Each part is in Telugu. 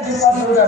I'm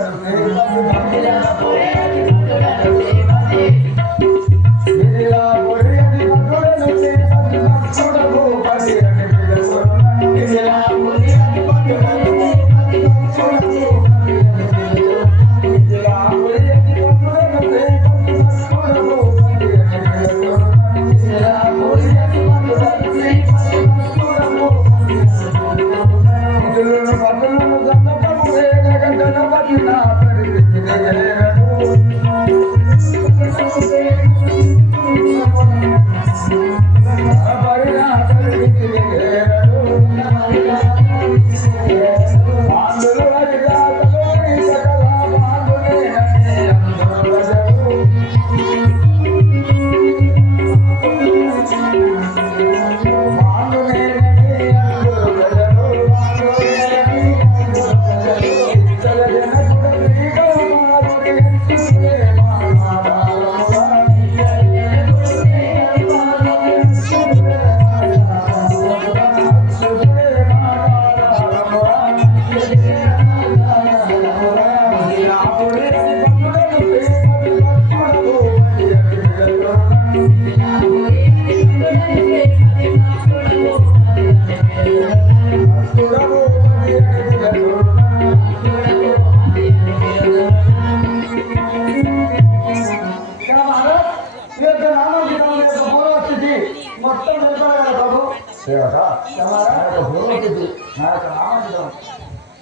మొత్తం నిలబడగల ప్రభు సేవక నా యొక్క హోమస్థితి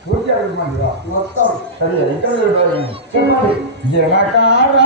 పూర్తి అడుగుమండి మొత్తం సరే ఇంటర్వ్యూ జనకారా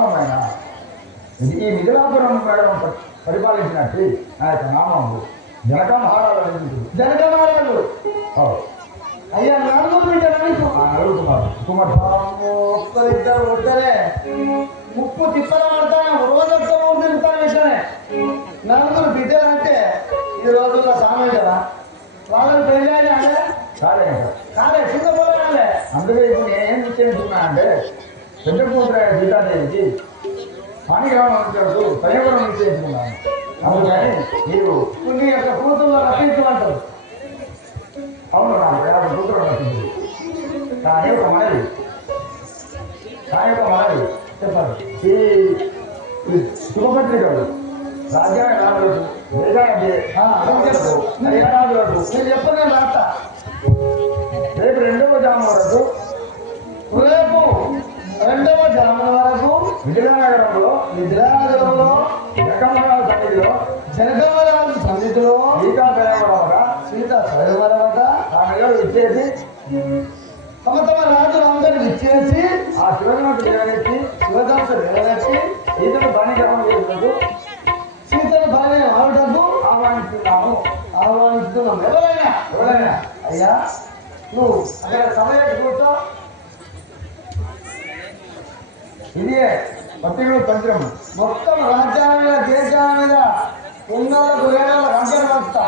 నామం ఆయన ఈ మిథిలాపురం మేడం పరిపాలించినట్టు ఆ యొక్క నామం జనక మహారాజు జనక మహారాజు! అయ్యా నలుగురు నలుగురు కుమారు కుమార్ ఒక్కరిద్దరు ఒక్కరే. ముప్పు తిప్పలు పడతాను రోజొక్క ముప్పు తిప్పుతాను ఇట్లనే నలుగురు బిడ్డలంటే ఈ రోజుల్లో సామే కదా. వాళ్ళని పెళ్ళి కాలే కాలే చిన్న పొలం అందుకే ఇప్పుడు నేను ఏం చేస్తున్నా అంటే పెద్ద కూతురు సీతాదేవికి హానిగ్రహం వచ్చాడు పర్యావరణం నిశ్చయించుకున్నాను అందుకని మీరు కొన్ని యొక్క కూతుర్లో రక్షించమంటారు. అవును నాకు యాభై కూతురు నచ్చింది కానీ ఒక మనవి కానీ ఒక మనవి చెప్పారు ఈ ఈ శుభపత్రికలు రాజ్యాంగ నాలుగు వేదాది ఆ, నేను చెప్పను రాత రేపు రెండవ జామ వరకు రెండవ జామున విజయనగరంలో విజయనగరంలో జగన్మోహన్ సన్నిధిలో జనగమరాజు సన్నిధిలో సీతా దయవరవర సీతా స్వయంవరమట ఆమెలో ఇచ్చేసి తమ తమ రాజులందరినీ ఇచ్చేసి ఆ శివజనకు నిలబెట్టి శివదంశ నిలబెట్టి సీతను బాణిగ్రహం చేసినందుకు సీతను భార్య ఆవిడకు ఆహ్వానిస్తున్నాము. ఆహ్వానిస్తున్నాం ఎవరైనా? ఎవరైనా? అయ్యా నువ్వు అక్కడ సమయం కూర్చో ఇదే పత్రికలు పంచము మొత్తం రాజ్యాల మీద దేశాల మీద ఉన్నోళ్ళకు వేరే రాజ్యాలు వస్తా